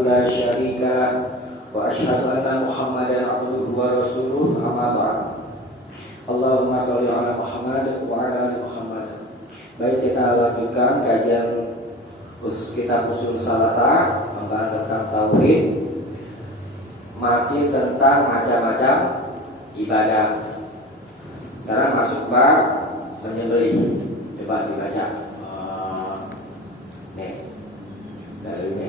wahdahu la syarika lah wa asyhadu anna Muhammadan abduhu wa rasuluh amma ba'd. Allahumma sholli ala Muhammad wa ala ali Muhammad. Baik, kita lanjutkan kajian kitab Ushul Salasah, membahas tentang tauhid, masih tentang macam-macam ibadah. Sekarang masuk bab menyembelih. Coba dibaca. Nih, dari ini.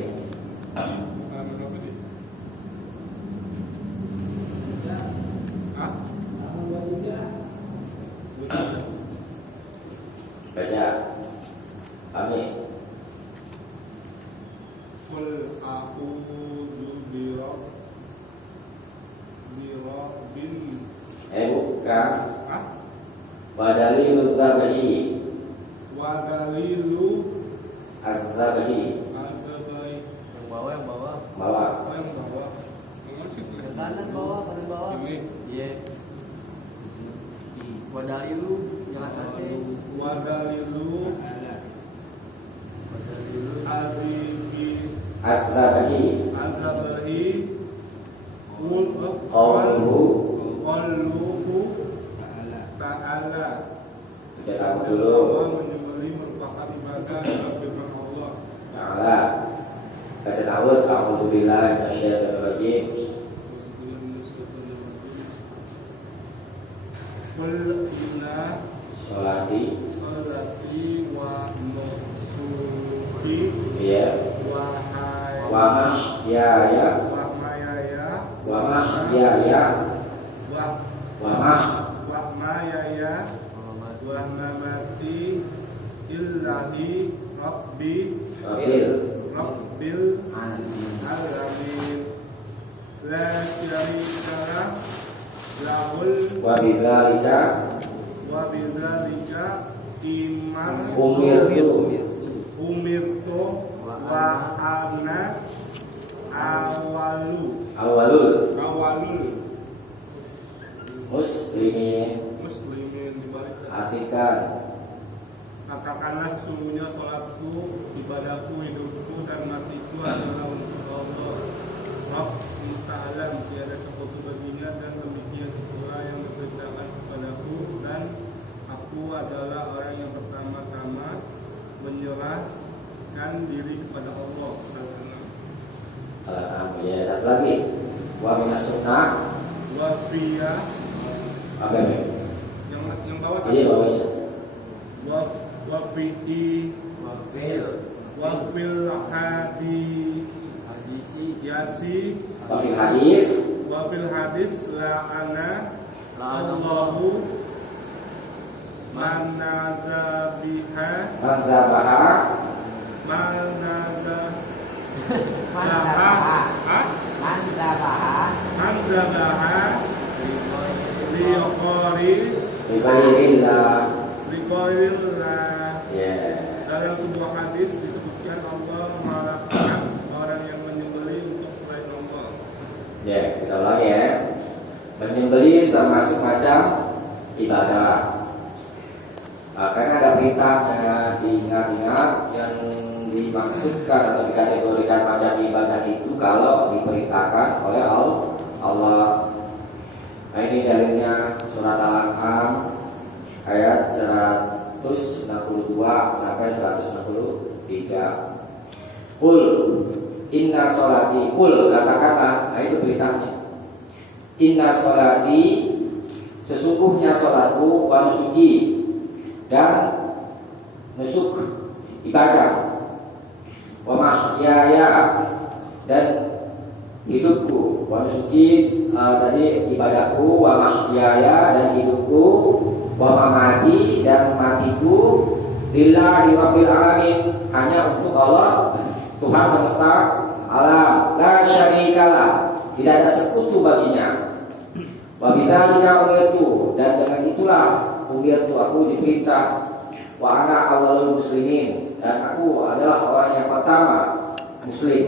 Baca. Amin. Qul a'udzu birabbil Bukan. Wadalilu zabahi. Wadalilu Az-zabahi. azzabai. Yang bawah. Bawah. Yang bawah. Yang sih Yang kanan bawah, paling bawah. Ini. Iya. Wadalilu jelaskan sih. Wadalilu azibi Az-zabahi. azzabai. Qawluhu ta'ala. Baca kamu dulu. Allah menyembelih merupakan ibadah dalam firman Allah Ta'ala. Baca ta'awud. A'udzu billahi minasyaitonir rajim. Qul inna Sholati. sholati wa nusuki Iya. Wa mahyaya. wa mayaya Wa mahyaya. Wa mah. wa mayaya wa mamati illahi rabbil alamin la syarika lahul Wa bidzalika wa bizalika iman umirtu wa ana awalul muslimin dibalik. artikan. Katakanlah sesungguhnya sholatku, ibadahku, hidupku dan matiku adalah untuk Allah, Rabb semesta alam, tiada sekutu baginya, dan demikian pula yang diperintahkan kepadaku, dan aku adalah orang yang pertama-tama menyerahkan diri kepada Allah. Ya, satu lagi. Wa minas sunnah. Wafiyah. Apa ini? Yang bawah. Iya, bawahnya. Wafil hadis la ana Allahu manazabiha liqarillah. Dalam sebuah hadis disebutkan Allah melarang orang yang menyembelih untuk selain Allah. Ya, kita ulangi ya. Menyembelih termasuk macam ibadah. Karena ada perintahnya, diingat-ingat yang dimaksudkan atau dikategorikan macam ibadah itu kalau diperintahkan oleh Allah. Nah, ini dalilnya surat Al-An'am ayat 162 sampai 163. Qul inna sholati, qul katakanlah, nah itu beritanya. Inna sholati, sesungguhnya sholatku, wa nusuki, dan nusuk ibadah, wa mahyaya, dan hidupku, wa nusuki tadi ibadahku, wa mahyaya, dan hidupku, wa mamati, dan matiku, lillahi rabbil alamin, hanya untuk Allah Tuhan semesta alam, la syarikalah, tidak ada sekutu baginya. Wa bidzalika umirtu, dan dengan itulah umirtu, aku diperintah. Wa ana awwalul muslimin, dan aku adalah orang yang pertama muslim.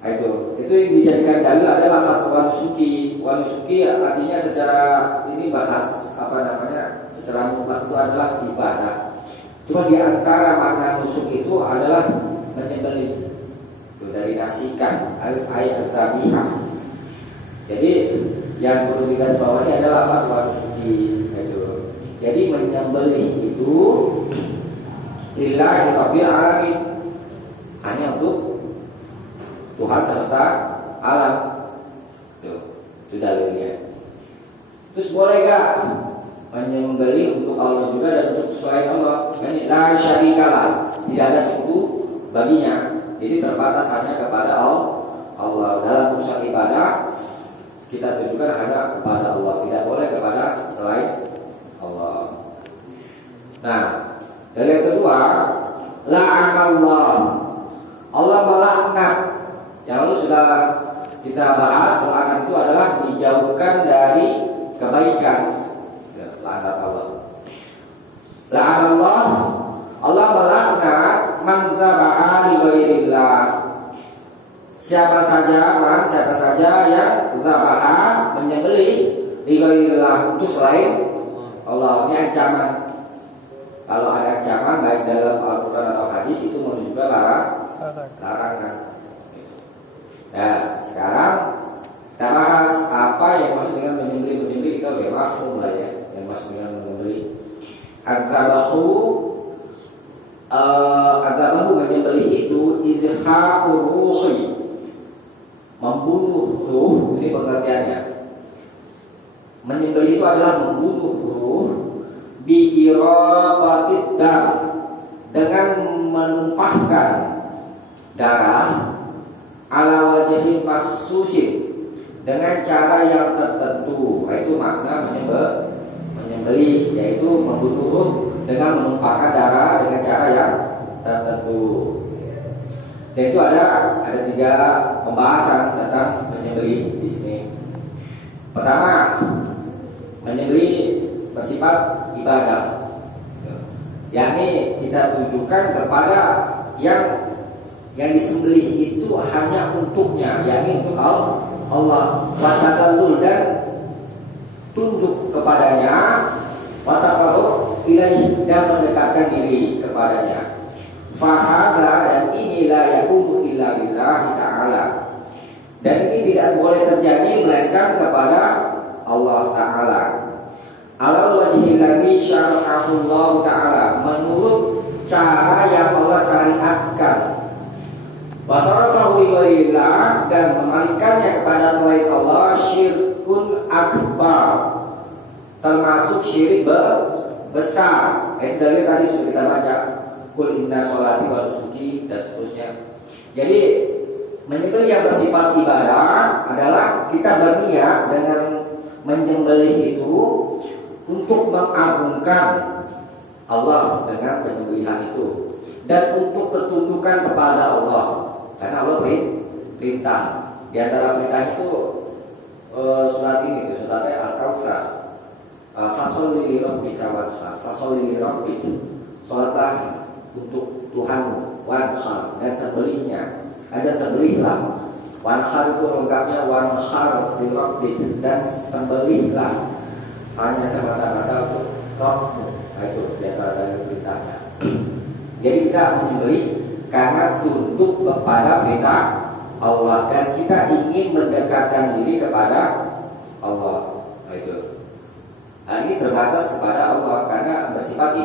Itu yang dijadikan dalil adalah fatwa nusuki. Wa nusuki artinya secara ini bahas secara mutlak itu adalah ibadah. Cuma di antara makna nusuk itu adalah menyembelih. Itu dari menyaksikan ayat zabihah. Jadi yang perlu digarisbawahi adalah fatwa nusuki itu. Jadi menyembelih itu lillahi rabbil alamin, hanya untuk Tuhan semesta alam. Itu dalilnya. Terus boleh gak menyembelih untuk Allah juga dan untuk selain Allah? Ini la syarikalah, tidak ada sekutu baginya. Jadi terbatas hanya kepada Allah. Dalam urusan ibadah kita tujukan hanya kepada Allah, tidak boleh kepada selain Allah. Nah, dari yang kedua, la'anallah, Allah melaknat. Yang lalu sudah kita bahas, laknat itu adalah dijauhkan dari kebaikan. Laknat Allah. La'anallah, Allah melaknat man zabaha li ghairillah. Siapa saja yang zabaha menyembelih li ghairillah untuk selain Allah. Ini ancaman. Kalau ada ancaman baik dalam Al-Quran atau hadis itu menunjukkan larangan. Nah, sekarang kita bahas apa yang maksud dengan menyembelih. Kita udah mafhum lah ya, yang maksud dengan menyembelih. Azabahu menyembelih itu izhaqur ruhi, membunuh ruh. Ini pengertiannya. Menyembelih itu adalah membunuh ruh bi'irabatid dam, dengan menumpahkan darah ala wajhin makhsusin, dengan cara yang tertentu. Itu makna menyembelih, yaitu membunuh ruh dengan menumpahkan darah dengan cara yang tertentu. Dan itu ada 3 pembahasan tentang menyembelih di sini. Pertama, menyembelih bersifat ibadah, yakni kita tujukan kepada yang disembelih itu hanya untuknya, yakni untuk Allah. Watakallul, dan tunduk kepadanya, wataqarrub ilaihi, dan mendekatkan diri kepadanya. Fahadha, dan inilah yakunu illa lillahi ta'ala, dan ini tidak boleh terjadi melainkan kepada Allah Ta'ala. Ala wajhi alladhi syara'ahu Allah Ta'ala, menurut cara yang Allah syariatkan. Wasarafahu lillahi, dan memalingkannya kepada selain Allah syirkun akbar, termasuk syirik besar. Dari tadi sudah kita baca, kul inna sholati wa nusuki, dan seterusnya. Jadi menyembelih yang bersifat ibadah adalah kita berniat dengan menyembelih itu untuk mengagungkan Allah dengan penyembelihan itu, dan untuk ketundukan kepada Allah, karena Allah perintah. Di antara perintah itu surat ini, surat Al-Kautsar, fasholli li rabbika wanhar, fasholli li rabbik, salatlah untuk Tuhanmu, wanhar, dan sembelihnya, ada sembelihlah. Wanhar itu lengkapnya wanhar li rabbik, dan sembelihlah hanya semata-mata untuk Rabbmu. Nah, itu di antara dari perintahnya. Jadi kita menyembelih karena tunduk kepada perintah Allah, dan kita ingin mendekatkan diri kepada Allah. Nah, itu. Nah, ini terbatas kepada Allah karena bersifat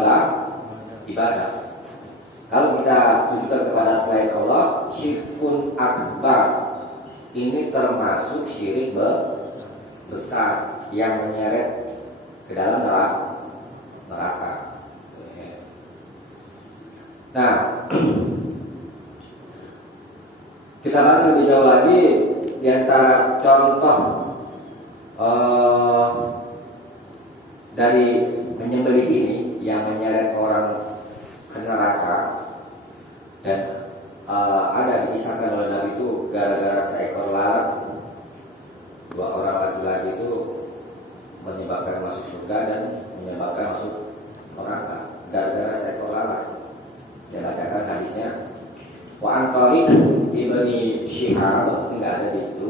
ibadah. Kalau kita tujukan kepada selain Allah, syirkun akbar, ini termasuk syirik besar yang menyeret ke dalam neraka. Nah, kita bahas lebih jauh lagi di antara contoh dari menyembelih ini yang menyeret orang ke neraka. Dan ada dikisahkan oleh Nabi itu gara-gara seekor lalat, 2 orang laki-laki itu menyebabkan masuk surga dan menyebabkan masuk neraka gara-gara seekor lalat. Saya bacakan hadisnya. Wa an Tariq ibni Syihab, enggak ada di situ,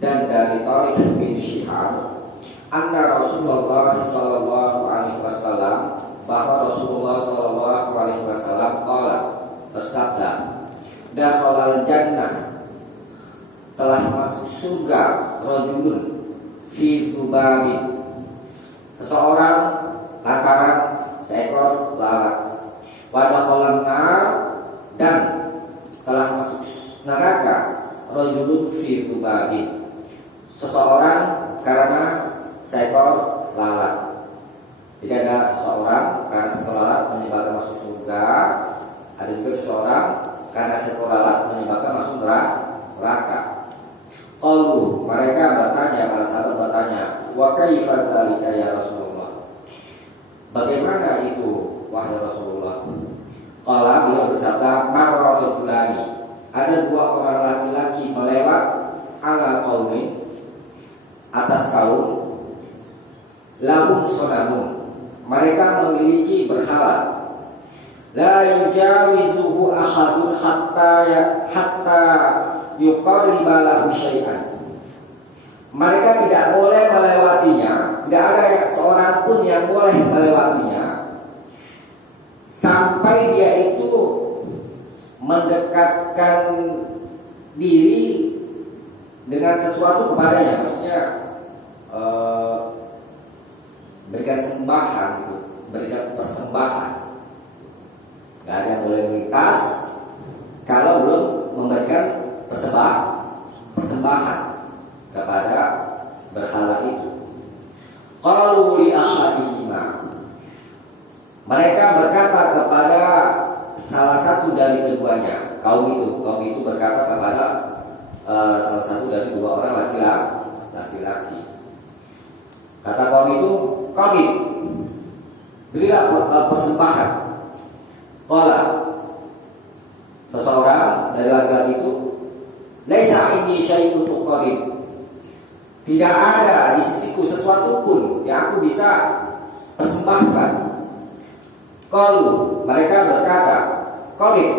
dan dari Tariq bin Syihab, anna Rasulullah sallallahu alaihi wasallam, bahwa Rasulullah sallallahu alaihi wasallam qala, bersabda, dakhalal jannah, surga rajulun fi zubabi, seseorang lantaran seekor lalat. Wadakhalan nar, dan telah masuk neraka rajulun fi zubabi, seseorang karena seekor lalat. Jadi ada seseorang karena seekor lalat menyebabkan masuk surga, ada juga seseorang karena seekor lalat menyebabkan masuk neraka. Qalu, mereka bertanya, para sahabat bertanya, wa kaifa dzalika ya Rasulullah? Bagaimana itu wahai Rasulullah? Qala, beliau bersabda, marra rajulani, ada dua orang laki-laki melewat ala qaumin, atas kaum, lahum sonamun, mereka memiliki berhala, la yujawizuhu ahadun hatta yuqarriba lahu syai'an. Mereka tidak boleh melewatinya, tidak ada seorang pun yang boleh melewatinya sampai dia itu mendekatkan diri dengan sesuatu kepadanya, maksudnya berikan sembahan gitu, berikan persembahan. Gak ada yang boleh melintas kalau belum memberikan persembahan kepada berhala itu. Qalu li ahadihima, mereka berkata kepada salah satu dari keduanya. Kaum itu berkata kepada salah satu dari dua orang laki-laki. Kata kaum itu, kami berilah persembahan. Qala, seseorang dari laki-laki itu, laisa inni syai'un tuqarrib, tidak ada di sisiku sesuatu pun yang aku bisa persembahkan. Qalu, mereka berkata, qarib,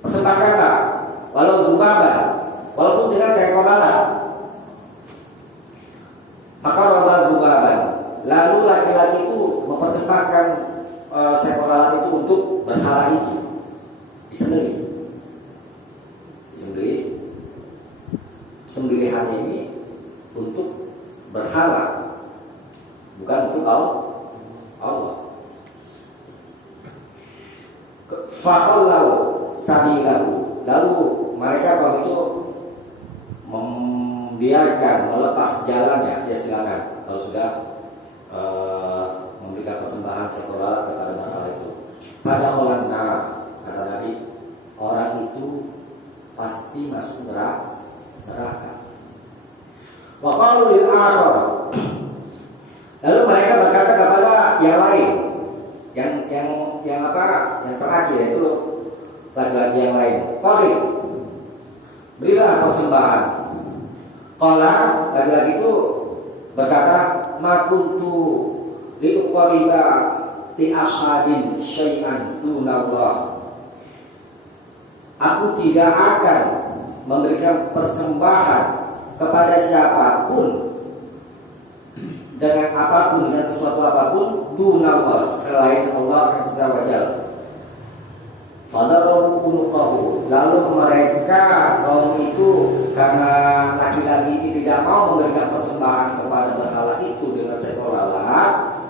persembahkanlah, walau zubaban, walaupun dengan seekor lalat. Maka roba zubaban, lalu laki-laki itu mempersembahkan seekor lalat itu untuk berhala itu, disembelih. Sembelihannya ini untuk berhala, bukan untuk Allah. Fakhallau sabilahu, lalu mereka kaum itu membiarkan, melepas jalannya. Ya silakan, kalau sudah memberikan persembahan seekor lalat kepada berhala itu. Pada kholanna, kata Nabi, orang itu pasti masuk neraka. Wa qalu lil akhar, lalu mereka berkata kepada yang lain, yang terakhir itu laki-laki yang lain, qarib, berilah persembahan. Qala, laki-laki itu berkata, ma kuntu li uqariba li ahadin syai'an dunallah, aku tidak akan memberikan persembahan kepada siapapun dengan apapun, dengan sesuatu apapun, dunallah, selain Allah Azza wa Jalla. Fadarabu unuqahu, lalu mereka kaum itu, karena laki-laki ini tidak mau memberikan persembahan kepada berhala itu dengan seekor lalat,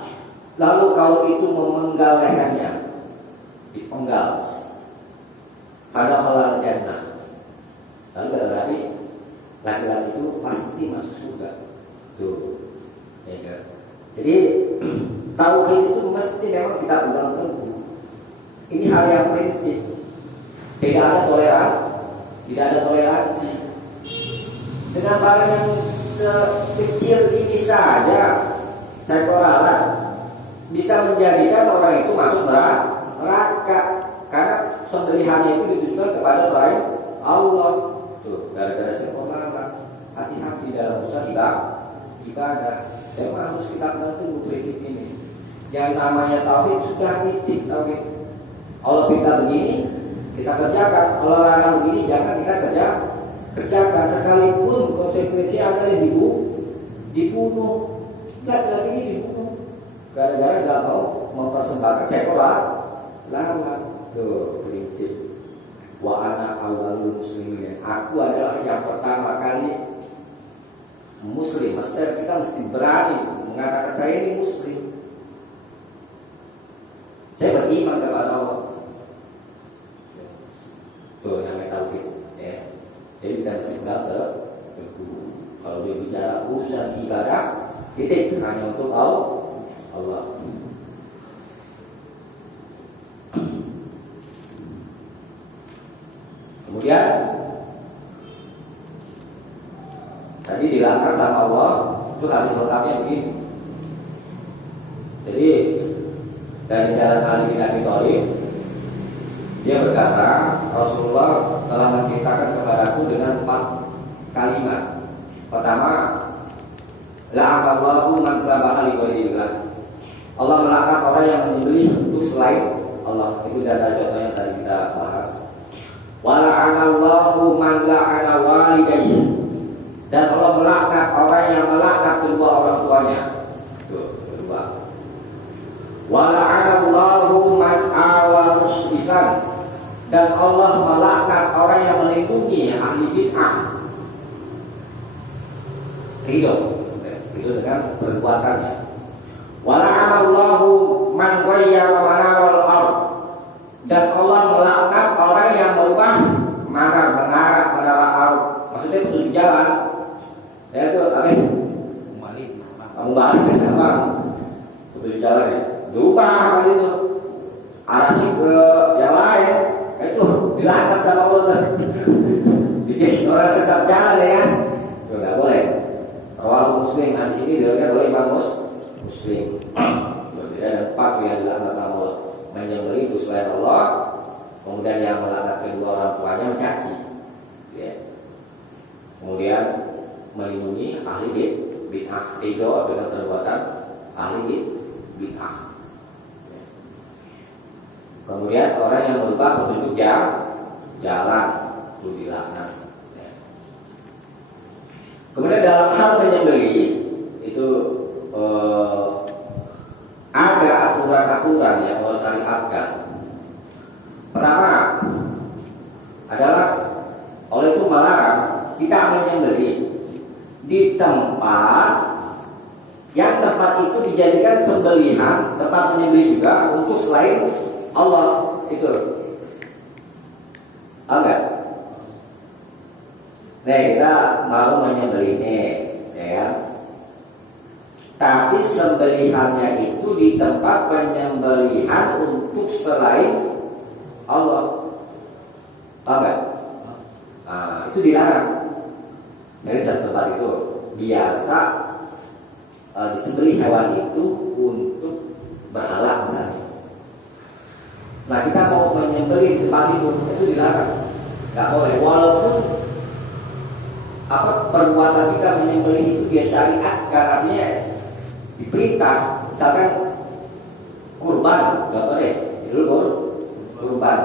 lalu kaum itu memenggal lehernya, dipenggal. Pada halal jannah. Lalu kata Nabi, laki-laki itu pasti masuk surga. Tuh, ya kan? Jadi tauhid itu mesti memang kita pegang teguh. Ini hal yang prinsip. Tidak ada toleransi. Dengan barang yang sekecil ini saja, seekor lalat bisa menjadikan orang itu masuk neraka, karena sembelihannya itu ditujukan kepada selain Allah. Tuh, gara-gara seekor lalat. Hati-hati dalam usaha ibadah. Memang harus kita pegang teguh prinsip ini. Yang namanya tauhid sudah titik tauhid. Allah minta begini, kita kerjakan. Allah larang begini, jangan kita kerjakan. Sekalipun konsekuensi adalah dibunuh. Laki-laki ini dibunuh gara-gara gak mau mempersembahkan seekor lalat. Tuh prinsip. Wa ana awwalul muslimin, aku adalah yang pertama kali muslim, maksudnya kita mesti berani mengatakan saya ini muslim. Saya beriman kepada Allah. Itu namanya tauhid, ya. Jadi kita mesti kenal ke guru. Kalau dia bicara urusan ibadah, titik hanya untuk Allah. Kemudian tadi dilarang sama Allah itu hadis lengkapnya begini. Jadi dari jalan Ali bin Abi Thalib dia berkata, Rasulullah telah menceritakan kepadaku dengan 4 kalimat. Pertama, la'anallahu man dzabaha li ghairillah. Allah melaknat orang yang menyembelih untuk selain Allah. Itu data contoh yang tadi kita bahas. Wa la'anallahu man la'ana walidayhi. Dan Allah melaknat orang yang melaknat kedua orang tuanya. Itu kedua. Wa la'anallahu man awa muhdisan. Dan Allah melaknat orang yang melindungi ahli bid'ah. Ridho dengan perbuatannya. Wa la'anallahu man ghayyara manaral ardh. Dan Allah melaknat orang yang merubah menara ardh. Maksudnya petunjuk jalan. Ya itu apa? Membalik apa? Petunjuk jalan ya. Berubah apa itu? Arahnya ke yang lain. Itu dilaknat sama Allah. Bikin orang sesat jalan ya. Itu nggak boleh. Rawal Muslim, hadis ini diriwayatkan oleh Imam Muslim. Jadi ada 4 yang dilaknat sama Allah. Menyembelih itu selain Allah, kemudian yang melaknat kedua orang tuanya mencaci, ya. Kemudian melindungi ahli bid'ah, ridho dengan perbuatan ahli bid'ah. Ya. Kemudian orang yang merubah petunjuk jalan itu dilaknat. Ya. Kemudian dalam hal menyembelih itu ada aturan-aturan yang Allah syariatkan. Pertama adalah oleh itu melarang kita menyembelih di tempat yang tempat itu dijadikan sembelihan, tempat menyembelih juga untuk selain Allah itu. Enggak? Nah, kita mau menyembelih nih, ya. Tapi sembelihannya itu di tempat penyembelihan untuk selain Allah. Enggak? Nah, itu dilarang. Dari satu tempat itu biasa disembelih hewan itu untuk berhala misalnya. Nah, kita mau menyembelih di tempat itu dilarang. Enggak boleh. Walaupun perbuatan kita menyembelih itu dia syariatkan, artinya diperintah. Misalkan kurban, contohnya itu kurban.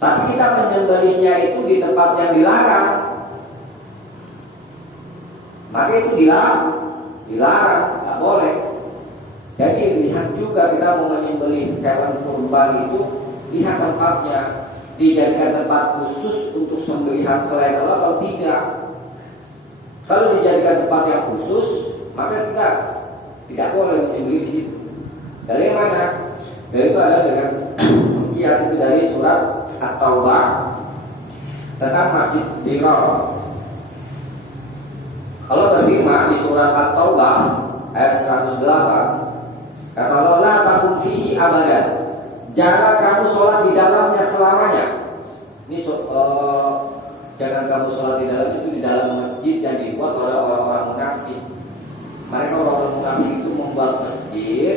Tapi kita menyembelihnya itu di tempat yang dilarang, maka itu dilarang, nggak boleh. Jadi lihat juga kita mau menyembelih hewan kurban itu, lihat tempatnya. Dijadikan tempat khusus untuk sembelihan selain Allah atau tidak. Kalau dijadikan tempat yang khusus, maka kita tidak boleh menyembelih di situ. Dari mana? Dari itu ada dengan kias itu dari surat At-Taubah tentang Masjid Dirar. Allah berfirman di surat At-Taubah ayat 108, kata Allah, la takum fihi abadan. Jangan kamu sholat di dalamnya selamanya. Ini jangan kamu sholat di dalam itu di dalam masjid yang dibuat oleh orang-orang munafik. Mereka orang-orang munafik itu membuat masjid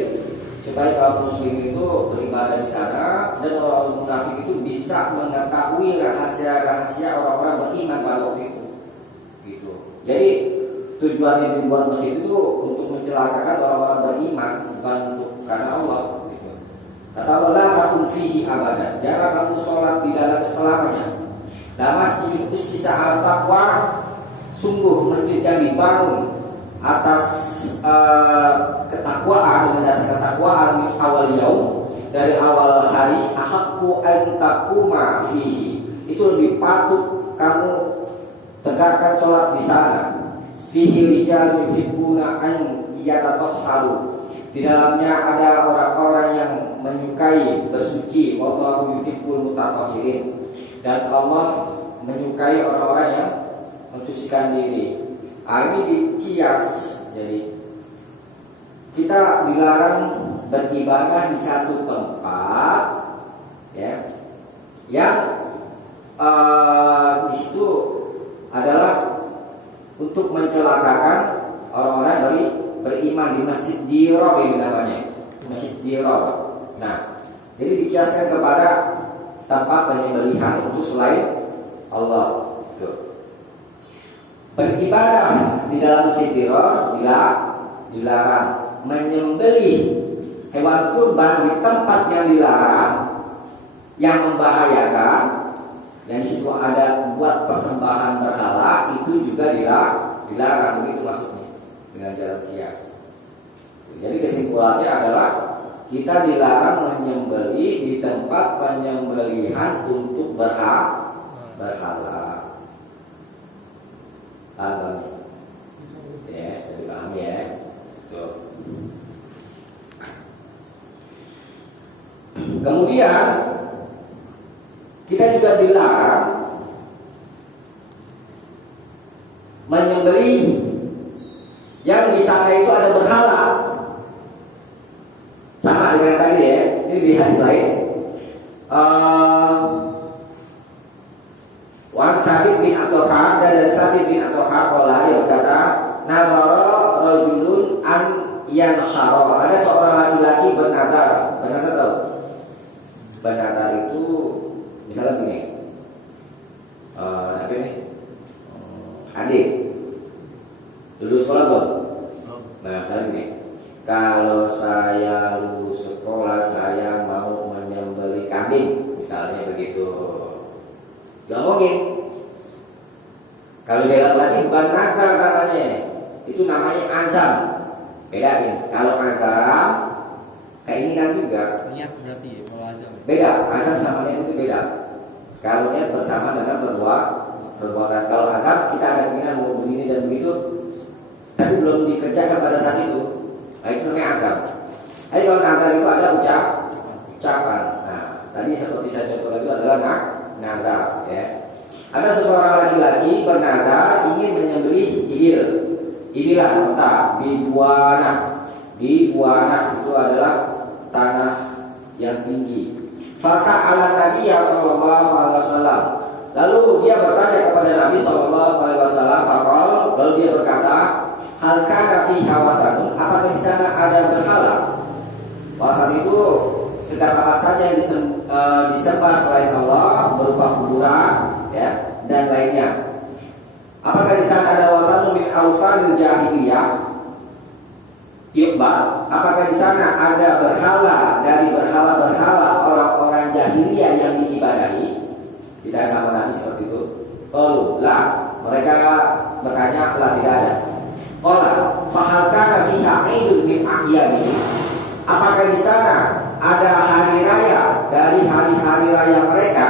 supaya kaum muslim itu beribadah di sana, dan orang-orang munafik itu bisa mengetahui rahasia-rahasia orang-orang beriman pada waktu itu. Gitu. Jadi tujuan yang dibuat masjid itu untuk mencelakakan orang-orang beriman, bukan untuk karena Allah. Kata Allah, la takum fihi abadan. Jangan kamu sholat di dalam selamanya. La masjid ussisa ala taqwa. Sungguh masjid yang dibangun atas ketakwaan, dengan dasar ketakwaan min awal yaum, dari awal hari, ahaqqu an taquma fihi. Itu lebih patut kamu tegakkan sholat di sana. fihi rijal yuhibbuna an yatatahharu. Di dalamnya ada orang-orang yang menyukai bersuci, wallahu yuhibbul mutatahhirin. Dan Allah menyukai orang-orang yang mensucikan diri. Ini dikias. Jadi kita dilarang beribadah di satu tempat, ya, yang di situ adalah untuk mencelakakan orang-orang dari beriman di Masjid Dirar ini namanya, Masjid Dirar. Nah, jadi dikiaskan kepada tempat penyembelihan untuk selain Allah. Beribadah di dalam Masjid Dirar dilarang. Menyembelih hewan kurban di tempat yang dilarang, yang membahayakan, yang disitu ada buat persembahan berhala, itu juga dilarang. Begitu maksudnya dengan jalan kias. Jadi kesimpulannya adalah kita dilarang menyembelih di tempat penyembelihan untuk berhala. Paham ya? Jadi paham ya? Tuh. Kemudian kita juga dilarang menyembelih yang di sana itu ada berhala. Sama dengan tadi ya. Ini di hadis lain. Wan Sabit bin At-Tahar, dan Sabit bin At-Tahar qala, dia berkata, nazara rajulun an yanhara. Ada seorang laki-laki bernazar. Bernazar tahu? Bernazar itu misalnya gini. Apa ini? Adik lulus sekolah belum? Nah, misalnya gini. Kalau saya lulus sekolah, saya mau menyembelih kambing, misalnya begitu. Ngomongin. Kalau dia lagi bernazar namanya, itu namanya azam. Bedain. Kalau azam keinginan juga. Niat berarti ya kalau azam. Beda. Azam sama niat itu beda. Kalau niat bersama dengan perbuatan. Kalau azam kita ada keinginan mau begini dan begitu, tapi belum dikerjakan pada saat itu. Nah, itu namanya azam. Jadi kalau nazar itu ada ucapan. Nah, tadi seperti saya contoh itu adalah nazar, ya. Ada seseorang laki-laki bernazar ingin menyembelih ibil. Inilah kota Bibuana. Bibuana itu adalah tanah yang tinggi. Fasa ala Nabi sallallahu alaihi wasallam. Lalu dia bertanya kepada Nabi sallallahu alaihi wasallam. Lalu dia berkata, hal kana fi hawasanun, apakah di sana ada berhala? Wasan itu setiap apa saja yang disembah selain Allah berupa kuburan, ya, dan lainnya. Apakah di sana ada wasanun min awsanil jahiliyah? Yukba, apakah di sana ada berhala dari berhala-berhala orang-orang jahiliyah yang diibadahi? Tidak sama Nabi seperti itu. Lah, mereka bertanya, lah tidak ada. Qala fahal kana fiha aidun min ahyami? Apakah di sana ada hari raya dari hari-hari raya mereka?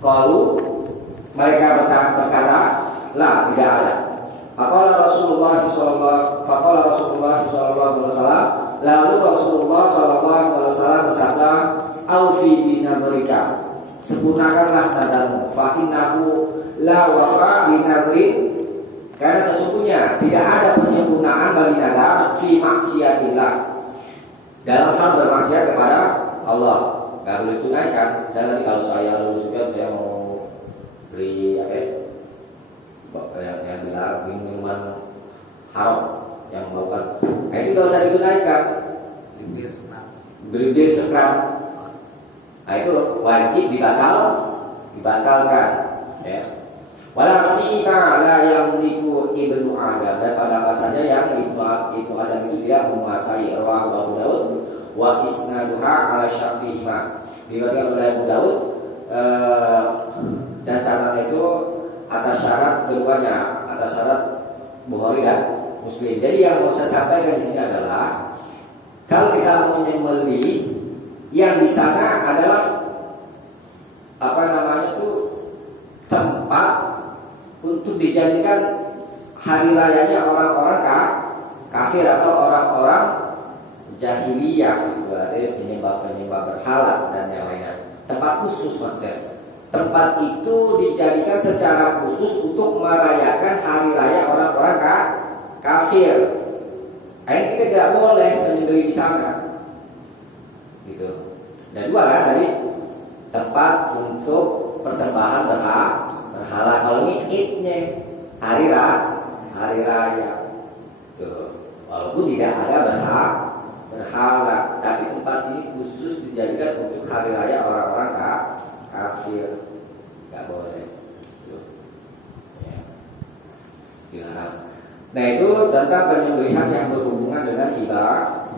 Qalu, mereka berkata, la, tidak ada. Faqala Rasulullah sallallahu alaihi wasallam, lalu Rasulullah sallallahu alaihi wasallam bersabda, aufi bi nadrika, sempurnakanlah nadarmu, fa innahu la wafa bi nadrin, karena sesungguhnya tidak ada penyempurnaan bagi nadar fi maksiatillah, dalam hal bermaksiat kepada Allah. Gak boleh tunaikan. Jangan kalau saya lulus ujian, saya mau beli yang dilarang, minuman haram yang baukan, itu gak usah ditunaikan. Beli bir sekram, nah itu wajib dibatalkan, ya. Wala fima la yamliku ibnu Adam, dan pada apa saja yang ibnu Adam itu dia menguasai. Rawahu Abu Daud wa isnaduha ala syartihima, diriwayatkan oleh Abu Daud dan sanadnya itu atas syarat keduanya, atas syarat Bukhari dan Muslim. Jadi yang mau saya sampaikan di sini adalah kalau kita mau menyembelih, yang di sana adalah tempat untuk dijadikan hari rayanya orang-orang kafir atau orang-orang jahiliyah, berarti penyembah-penyembah berhala dan yang lainnya. Tempat khusus maksudnya. Tempat itu dijadikan secara khusus untuk merayakan hari raya orang-orang kafir. Akhirnya kita tidak boleh menyembelih di sana. Gitu. Dan dua kan tadi tempat untuk persembahan berhala. Kalau ini idnya hari raya. Tuh. Walaupun tidak ada berhala, tapi tempat ini khusus dijadikan untuk hari raya orang-orang kafir. Nggak boleh. Tuh. Ya. Dilarang. Nah itu tentang penyembelihan yang berhubungan dengan ibadah.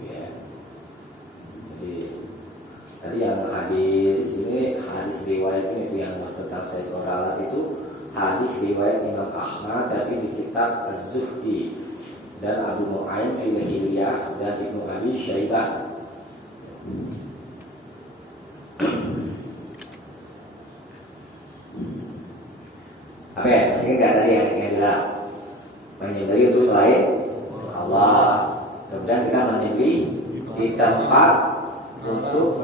Ya. Jadi tadi yang hadis riwayat ini yang tentang Sayyid Oralat itu hadis riwayat Imam Ahmad tapi di kitab Az-Zuhdi dan Abu Nu'aim fil Hilyah dan Ibnu Abi Syaibah. Apa ya? Masih ingat tadi yang bilang menyembelih untuk selain Allah. Kemudian kita menyembelih di tempat untuk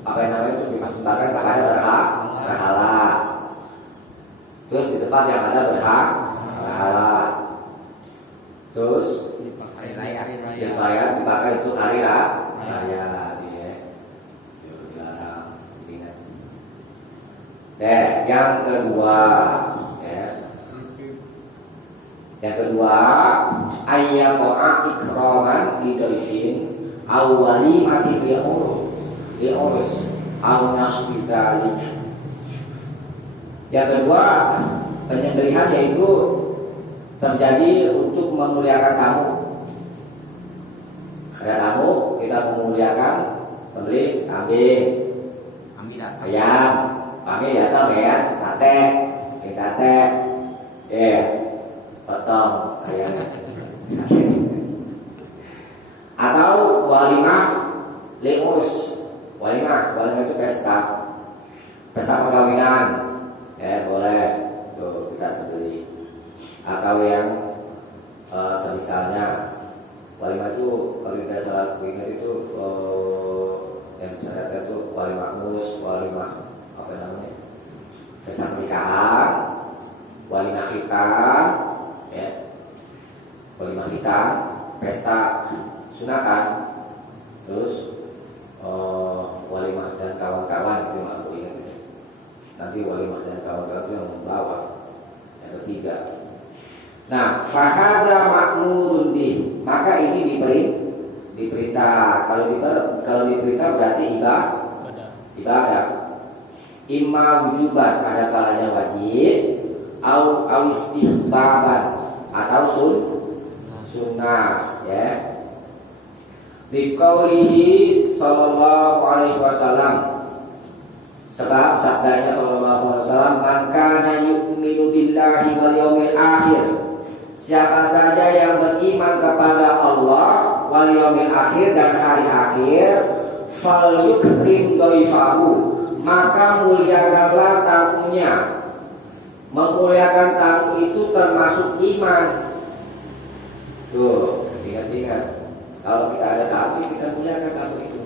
apa yang namanya itu dipersembahkan kepada berhala. Terus di tempat yang ada berhala. Terus dipakai untuk hari raya. Yang kedua ayyaqa'a ikraman lidaifin awwali mati li'urus aw nahwi dzalik. Yang kedua penyembelihan yaitu terjadi untuk memuliakan tamu. Ada tamu kita memuliakan sembelih kambing, ayam. Kami datang ya, sate, potong ayam. Atau walimah li'urus. Walimah itu pesta perkawinan, boleh tuh kita sembelih. Atau yang semisalnya walimah itu kalau kita salah ingat itu yang saya itu walimah mus, walimah apa namanya, pesta pernikahan, walimah khitan, walimah khitan, pesta sunatan, terus walimah dan kawan-kawan itu aku ingat. Nanti walimah dan kawan-kawan itu yang membawa. Yang ketiga, nah fahadza ma'murun bih, maka ini diperintah. Kalau diperintah berarti ibadah. Imma wujuban, ada kalanya wajib, au istihbaban atau sunnah, ya. Liqaulihi sallallahu alaihi wasallam, sebab sabdanya sallallahu alaihi wasallam, man kana yu'minu billahi wal yaumil akhir, siapa saja yang beriman kepada Allah wal yaumil akhir dan hari akhir, falyukrim dhaifahu, maka muliakanlah tamunya. Memuliakan tamu itu termasuk iman. Tuh, ingat-ingat. Kalau kita ada tamu, kita muliakan tamu itu.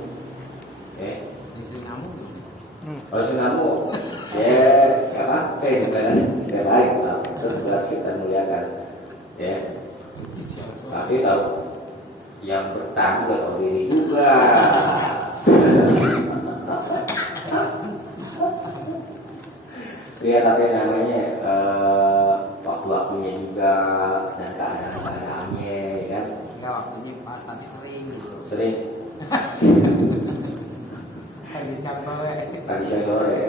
Kalau senamu, apa? Sudah baik, terus kita muliakan. Tapi tahu yang bertamu tahu diri juga. Ya tapi namanya waktu-waktunya juga dan keadaan-keadaannya, kan? Ya waktunya pas tapi sering gitu. Sering. Pagi siang sore,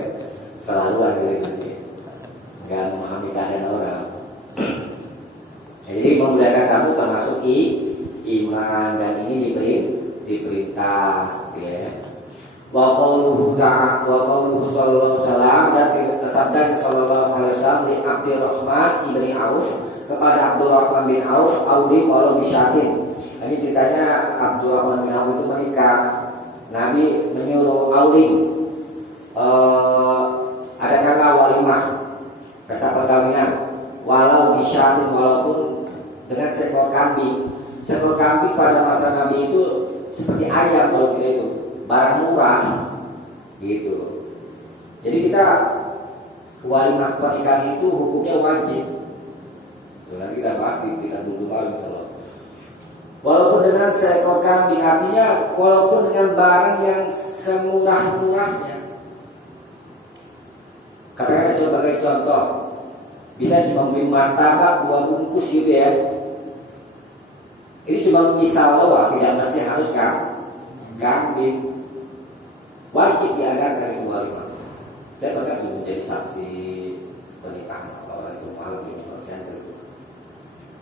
terlaluan gitu sih. Nggak memahami keadaan orang. Jadi memuliakan tamu termasuk iman, dan ini diperintah, ya. Wa qauluhu sallallahu alaihi wasallam, dan sabda sallallahu alaihi wasallam li Abdurrahman ibni Auf, kepada Abdurrahman bin Auf, audi qalu bisyatin. Ini ceritanya Abdurrahman bin Auf itu menikah. Nabi menyuruh audi, adakanlah walimah, pesta perkawinan, kambing. Seekor kambing pada masa Nabi itu seperti ayam kalau kita itu, barang murah gitu. Jadi kita walimah pernikahan itu hukumnya wajib. Nanti kita bahas di kita dulu malam insyaallah. Walaupun dengan seekor kambing, artinya walaupun dengan barang yang semurah-murahnya. Katakan sebagai contoh, bisa cuma beli martabak 2 bungkus gitu ya. Ini cuma misal doang, tidak mesti harus kan kambing. Wajib diadakan itu walimah. Saya pernah juga menjadi saksi pernikahan orang itu mahal itu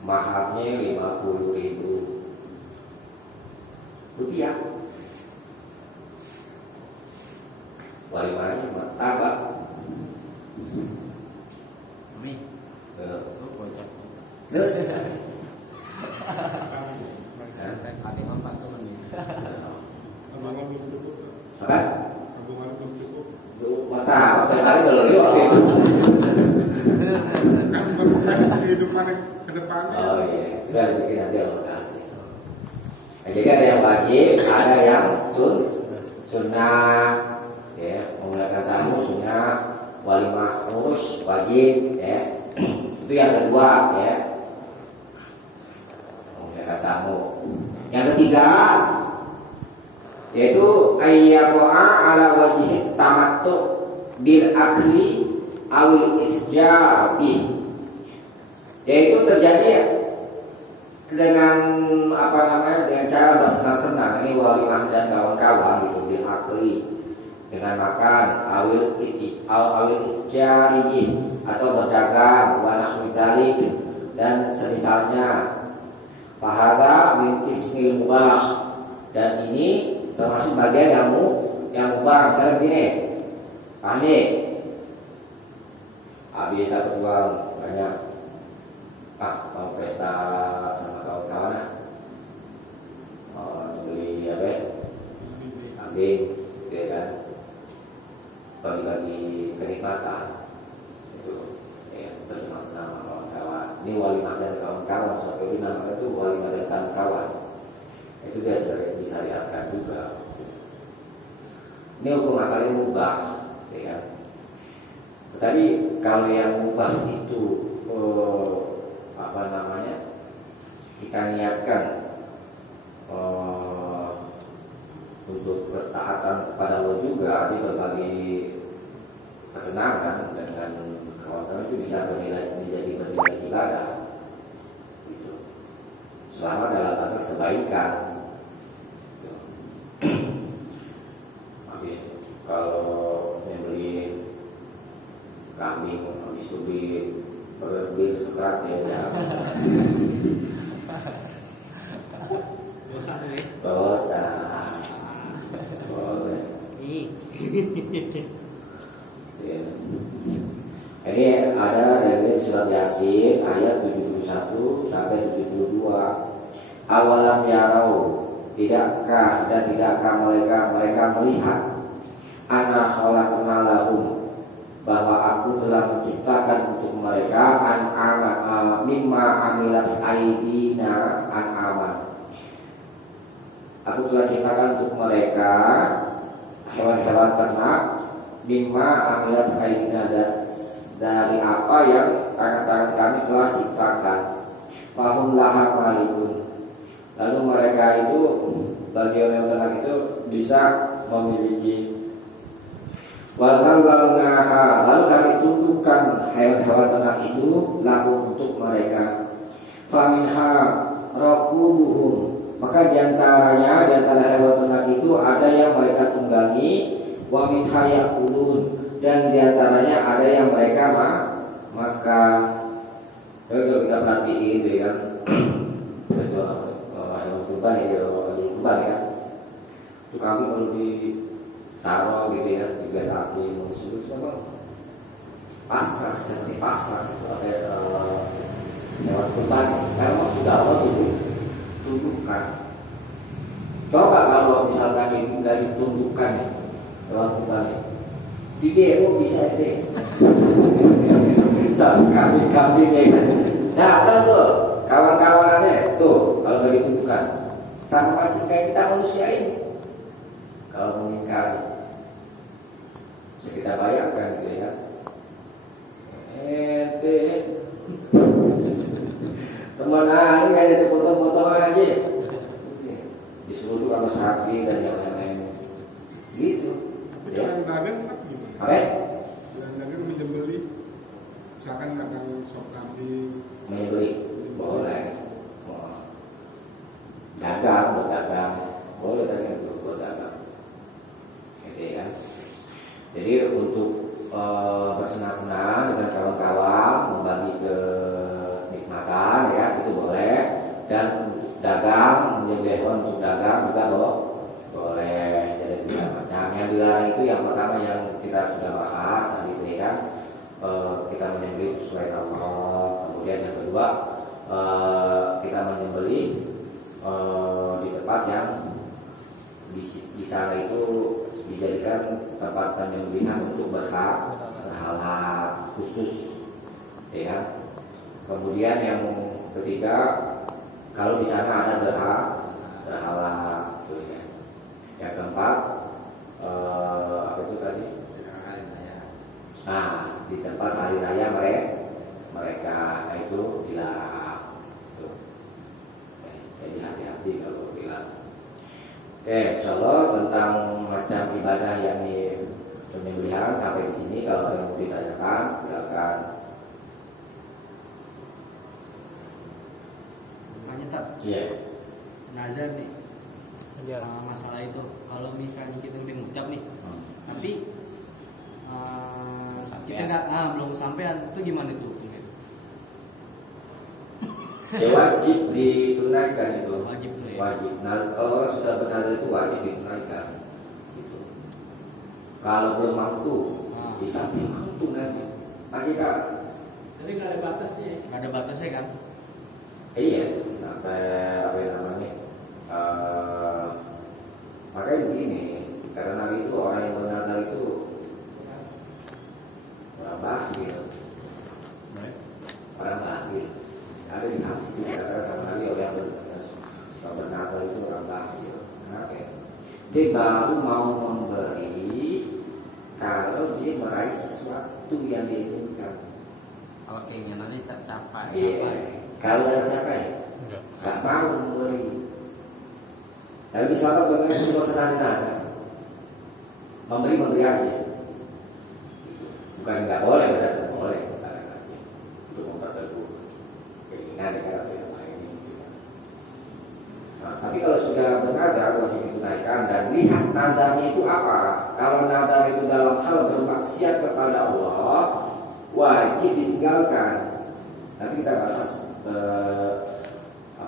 maharnya 50.000 rupiah. Walimahnya martabak. Mami, bocah. Terus Asing empat tuh mami. Tabungan belum cukup. apa? Tabungan belum cukup. Martabak kali kalau dia waktu itu. Kan untuk kehidupan ke depannya. Oh iya, sudah rezeki nanti Allah kasih. Nah, jadi ada yang wajib, ada yang sunnah, ya, memulakan tamu sunnah, walimah urus wajib, ya. Itu yang kedua, ya, memulakan tamu. Yang ketiga, yaitu ayyaqa ala wajhi tamattu bil akli awil isjabi, yaitu terjadi dengan dengan cara bersenang-senang. Ini walimah dan kawan-kawan gitu, bil akli, dengan makan, awil isjabi atau berdagang, wa nahwi dzalik dan semisalnya. Fahadha min qismil mubah, dan ini termasuk bagian yang mubah. Misalnya begini, panik, habis dapat uang banyak, mau pesta sama kawan-kawan, beli apa? Kambing, gitu kan? Bagi-bagi kenikmatan, itu ya, bersenang-senang sama kawan-kawan. Ini walimah dan kawan-kawan, suatu itu namanya itu walimah dan kawan-kawan. Itu dia disyariatkan juga. Ini hukum asalnya mubah, ya kan? Tetapi kalau yang mubah itu kita niatkan untuk ketaatan kepada Allah juga di berbagai kesenangan dengan kawan-kawan, itu bisa menjadi bernilai ibadah gitu. Selama dalam batas kebaikan gitu. Tapi kalau membeli kambing habis itu beli sekerat ya dosa boleh. Ya. Ini ada dari surat Yasin ayat 71 sampai 72. Awalam yarau, tidakkah dan tidakkah mereka melihat, ana khalaqna lahum, bahwa aku telah menciptakan untuk mereka mimma amilat aidina an'aman. Aku telah ciptakan untuk mereka hewan-hewan ternak mimma amilat aidina, dari apa yang tangan-tangan kami telah ciptakan. Fahum laha malikun, lalu mereka itu bagi hewan ternak itu bisa memiliki. Wazallalnaha, lalu kami tundukkan hewan-hewan ternak itu lahu untuk mereka. Faminha rakubuhum, maka diantara hewan ternak itu ada yang mereka tunggangi. Wa minha yakulun, dan diantaranya ada yang mereka makan. Kalau kita perhatiin itu kan, itu hewan kurban ya, itu kami kalau ditaruh gitu ya, di kereta api musuh itu memang pasrah, seperti pasrah itu ada hewan kurban. Memang sudah Allah tundukkan. Coba kalau misalkan itu dari tundukkan ya, hewan kurban ya, di demo bisa deh. Kambing ya kan. Nah, tahu tuh kawan-kawanannya tuh kalau nggak ditentukan sama macam kayak kita manusia ini kalau mengingkari bisa kita bayangkan gitu ya teman ini kayak dipotong-potong aja disuruh tuh kalau sapi dan yang lain-lain gitu Tapi ya. jalan dagang kan gimana? Apa? Jalan dagang menyembeli, misalkan dagang sop kambing. Menyembeli boleh. Dagang, berdagang boleh tadi itu berdagang. Gitu ya. Jadi untuk bersenang-senang dengan kawan-kawan membagi kenikmatan ya itu boleh dan untuk dagang menyembelih hewan untuk dagang juga boleh. Jadi dua macam. Yang dilarang itu yang pertama yang kita sudah bahas tadi itu ya kita menyembelih selain Allah. Kemudian yang kedua kita menyembelih di tempat yang di sana itu dijadikan tempat penyembelihan untuk berhala khusus, ya. Kemudian yang ketiga, kalau di sana ada berhala, gitu ya. Yang keempat, apa itu tadi? Nah, di tempat hari raya mereka itu dilarang. Tuh. Jadi hati-hati kalau bilang. Oke, insyaallah tentang macam ibadah yang di penyembelihan sampai di sini. Kalau ada yang mau ditanyakan, silakan. Tanya tak? Iya. Nazar nih. Masalah itu, kalau misalnya kita udah ngucap nih, tapi kita nggak belum sampean, itu gimana itu? Ya wajib ditunaikan itu. Wajib tuh ya. Wajib. Nah, kalau orang sudah benar itu wajib ditunaikan. Gitu. Kalau belum mampu, bisa mampu nanti. Nah kita. Jadi nggak ada batasnya. Nggak ada batasnya kan? Iya. Sampai apa yang namanya? Makanya begini, karena Nabi itu orang yang bernazar itu orang bakhil. Orang bakhil. Ada di hadis itu dikatakan sama Nabi orang yang bernazar itu orang bakhil. Kenapa? Dia baru mau memberi kalau dia meraih sesuatu yang dia inginkan. Kalau keinginannya tercapai. Iya. Kalau tidak tercapai, nggak mau memberi. Tapi misalkan bagaimana semua sederhana, memberi aja. Bukan nggak boleh, benar boleh. Untuk memperteguh keinginan atau yang lain. Nah, tapi kalau sudah bernazar wajib ditunaikan dan lihat nazarnya itu apa. Kalau nazar itu dalam hal bermaksiat kepada Allah, wajib ditinggalkan. Nanti kita bahas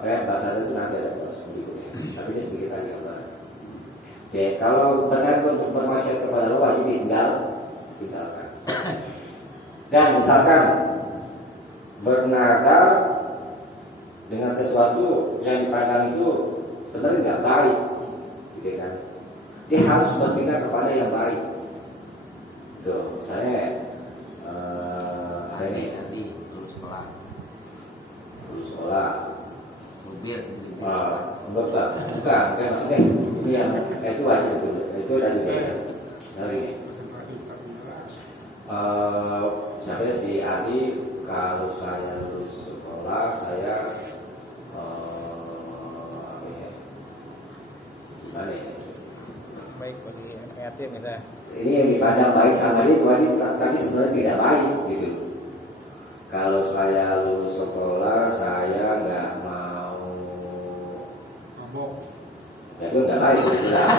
batas itu nanti ada bahas berikutnya. Tapi ini sedikit aja gambar. Oke, kalau benar untuk bermaksiat kepada Allah wajib tinggalkan. Dan misalkan bernazar dengan sesuatu yang dipandang itu sebenarnya nggak baik, gitu kan? Dia harus berpindah kepada yang baik. Tuh, misalnya Hari ini nanti lulus sekolah. mobil Bukan, maksudnya ini yang itu aja itu dari sampai si Adi kalau saya lulus sekolah saya gimana ya? Baik bagi yatim gitu. Ini yang dipandang baik sama dia wajib tapi sebenarnya tidak baik gitu. Kalau saya lulus sekolah saya nggak mau Mabok. ya itu nggak baik gitu lah.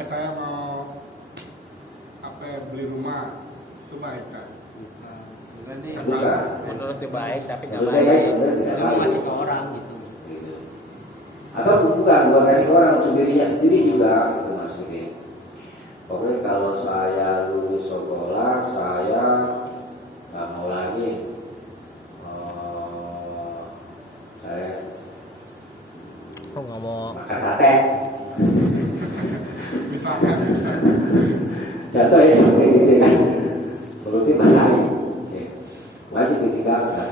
Saya mau beli rumah, itu baik kan? Bukan. Menurut dia baik tapi nggak Menurutnya baik. baik sebenarnya tidak Itu baik. masih ke orang gitu. Gitu. Atau bukan kasih ke orang untuk dirinya sendiri juga itu maksudnya. Pokoknya kalau saya lulus sekolah saya nggak mau lagi saya Kok nggak mau makan sate. Misalkan Contoh ya kayak gitu kan. Menurutnya bahaya. Wajib ditinggalkan.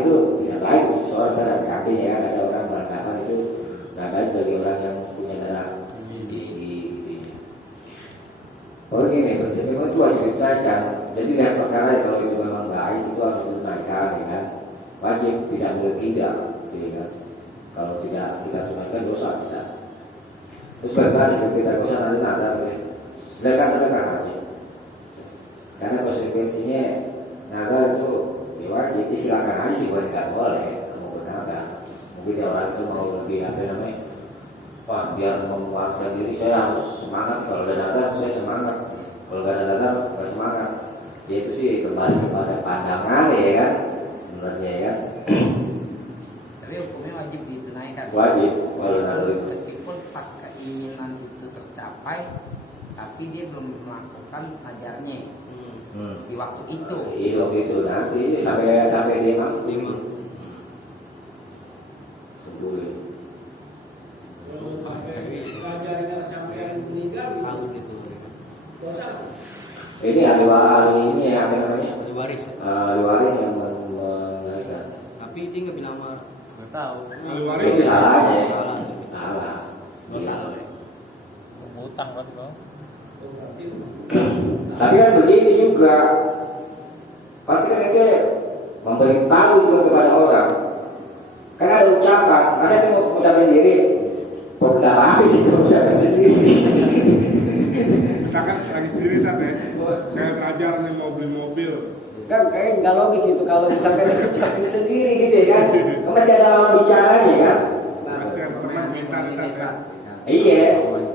itu tidak baik soal cara PKP ya, ada orang beranggapan itu tidak baik bagi orang yang punya darah tinggi. Oh gini, prinsip itu wajib ditunaikan. Jadi lihat perkara kalau itu memang baik itu harus ditunaikan, ya kan? Wajib, tidak boleh tidak, gitu kan? Kalau tidak kita tunaikan dosa kita. Terus bagaimana kita dosa nanti ada sedekah aja. Karena konsekuensinya nazar itu ya wajib, silakan aja sih, boleh nggak boleh kamu bernazar. Mungkin ya orang itu mau lebih apa namanya, wah biar memuatkan diri saya harus semangat, kalau ada nazar saya semangat, kalau nggak ada nazar nggak semangat. Ya itu sih kembali kepada pandangan ya kan, sebenarnya ya kan. Tapi hukumnya wajib ditunaikan. Wajib kalau nazar itu. Meskipun pas keinginan itu tercapai, tapi dia belum melakukan najarnya di waktu itu. Iya waktu itu nanti sampai dia mampu. Boleh. Kalau ajarnya sampai meninggal Tahun itu. dosa. Ini ahli ini ya, apa namanya? Ahli waris. Ahli waris yang mengenalkan. Tapi dia nggak bilang sama. Nggak tahu. Ahli waris Itu salahnya ya. Salah. Salah. Dosa lo ya. Ngutang kan lo. Tapi kan begini juga, pasti kan itu memberitahu juga kepada orang. Kan ada ucapan, masa itu mau ucapin diri, kok nggak habis sih kalau ucapin sendiri. Misalkan lagi sendiri tadi, saya belajar nih mau beli mobil. Kan kayak nggak logis gitu kalau misalkan dia ucapin sendiri gitu ya kan, kan masih ada lawan bicaranya kan. Pasti ada pernah minta kita. Iya.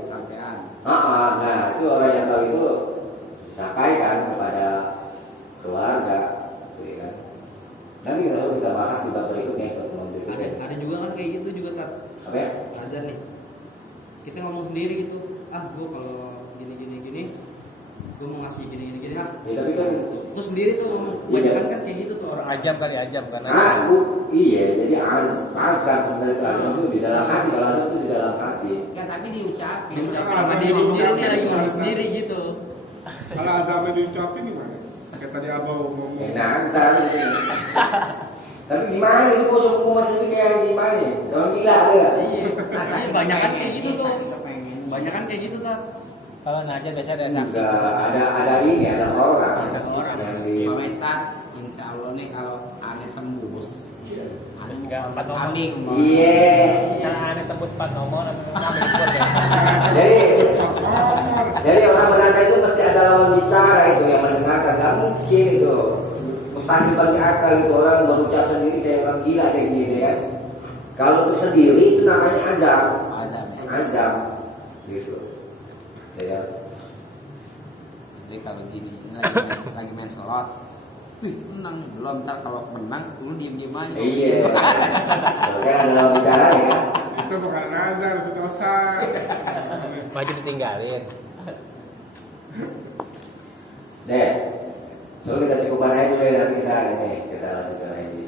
Sampean. Nah itu orang yang tahu itu sampaikan kepada keluarga, gitu kan. Nanti kita bahas di bab berikutnya pertemuan berikutnya. Ada juga kan kayak gitu juga tak. Apa ya? Nazar nih. Kita ngomong sendiri gitu. Gue kalau gini, gue mau ngasih gini lah. Ya tapi kan Itu sendiri tuh ngomong. Iya. Kebanyakan kan kayak gitu tuh orang. Ajam kali ajam kan. iya jadi azan sebenarnya azan itu di dalam hati, kalau azan itu di dalam hati. Kan tapi diucapin. Diucapin Azam sama diri sendiri nih diucapin, lagi ngomong Ustaz. sendiri gitu. Kalau azamnya diucapin gimana? Kayak tadi abang ngomong. Azan itu. Tapi gimana itu kok masih kayak gimana ya? Kalau gila ada. Iya. Rasanya Banyakan pengen, kayak gitu tuh. pengen. Banyakan kayak gitu tak. Kalau najar biasanya ada saksi. Juga ada ini ada orang. Ada orang. yang di Pak Mestas, insya Allah nih kalau aneh tembus, aneh Tiga, empat nomor. tanding. Iya. Misalnya ada tembus 4 nomor atau 6 nomor ya. Jadi orang berada itu mesti ada lawan bicara itu yang mendengarkan. Gak mungkin itu. Mustahil bagi akal itu orang berucap sendiri kayak orang gila kayak gini ya. Kalau untuk sendiri itu namanya azab. Azam ya. Azab. Gitu. Ya. Jadi kalau gini lagi main sholat, wih menang belum, ntar kalau menang dulu diem aja. Iya. Kan ada lawan bicara ya kan. Itu bukan nazar, itu dosa. Maju ditinggalin. Deh. So kita cukupkan aja dulu ya, nanti kita lanjutkan lagi.